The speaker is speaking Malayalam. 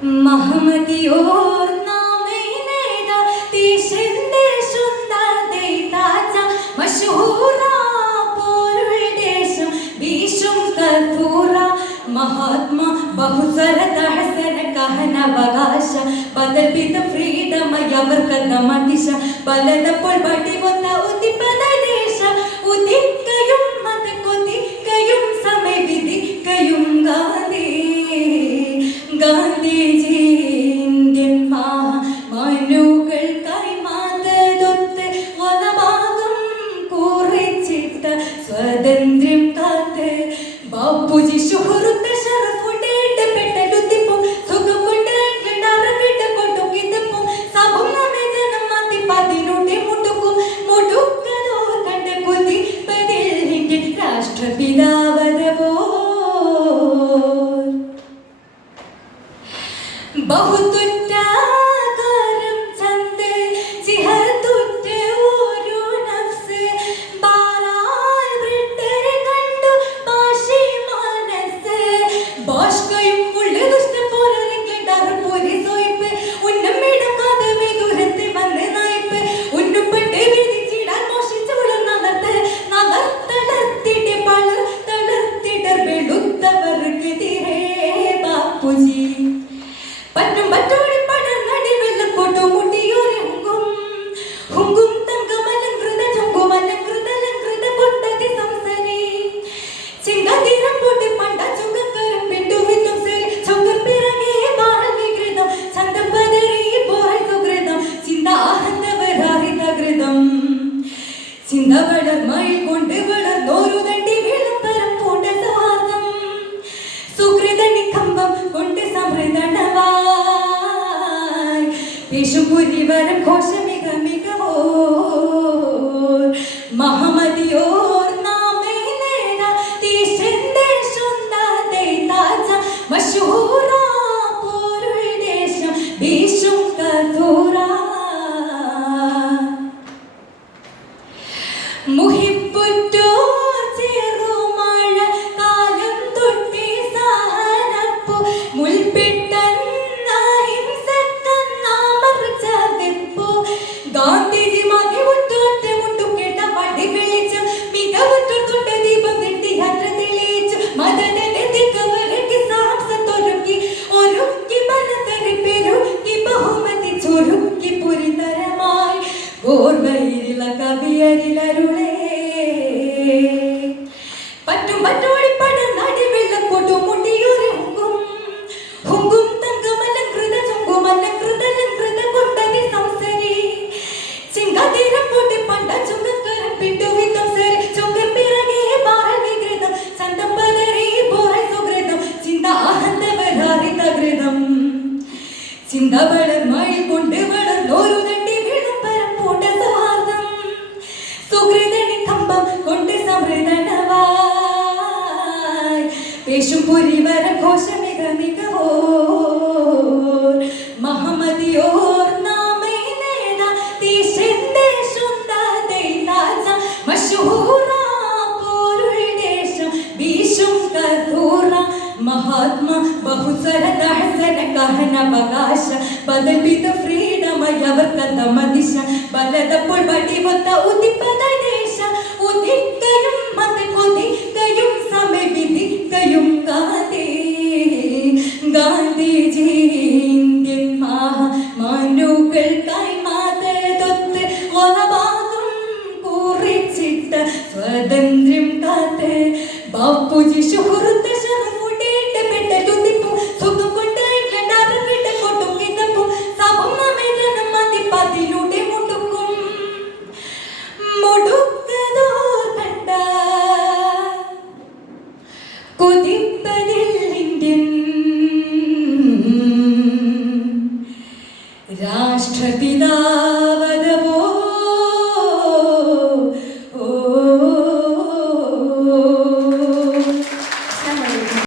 മഹമ്മദിയോർ മഹാത്മ ബഹുസര തഹസന കഹനവകാശ ബദൽപിത ഫ്രീഡമയവർക്കെന്ന മതിശ ബലതപ്പോൾ വട്ടികൊന്ന ഉത്തിപ്പ ബാപ്പുജി സുഹൃത്ത ഷറഫുടേട്ട് പെട്ടലുത്തിപ്പും സുഖം കൊണ്ട് കിണറവിട്ട് കൊണ്ടുകിതപ്പും സഭം നമ്മെ ജനം മാറ്റി പതിനുണ്ടി മുട്ടുക്കും. മുടുക്കതോ കണ്ട് രാഷ്ട്രപിതാവത ബാപ്പുജി പറ്റും പറ്റോടി യേശുപുരിവരം ഘോഷമിക മികവോ മഹമദിയോർ നാമേ പോരുൾ ദേശം ഭീഷും കഥൂറാ മുഹിപ്പുറ്റോർ ഓർമ്മയിലില കവിയരിലരുളേ പറ്റും പറ്റോടി പടർന്നടി വെള്ളക്കൊട്ടു മുട്ടിയൊരുങ്കും ഹുങ്കും തങ്കമലങ്കൃത ചുങ്കുമലങ്കൃതലങ്കൃത കൊണ്ടതി സംസരി. ചിങ്കതീരം പൂട്ടി പണ്ട ചുങ്കക്കരം പിണ്ടു വിധം സരി. ചുങ്കർ പിറകെ ബാൽ വികൃതം ചന്തം പലരി പോയി സുകൃതം ചിന്ത ആഹന്തവരാറിതകൃതം ചിന്ത പേശും പുരിവര ഘോഷമിക മികവോ മഹമദിയോർ നാമേ നേന ദേശന്റെ ശുദ്ധ മഷൂറ പോരുൾ ദേശം ഭീഷും കഥൂറ മഹാത്മാ ബഹുസര ദഹസന കഹനവകാശ ബദൽപിത ഫ്രീഡം യവർക്കന്ന മദിശ ബലതപ്പോൾ ബടിവത്ത ഉദിപ്പത ദേശ ഗാന്ധിജി ഇന്ത്യൻ സ്വാതന്ത്ര്യം കാത്ത് ബാപ്പുജി സുഹൃത്ത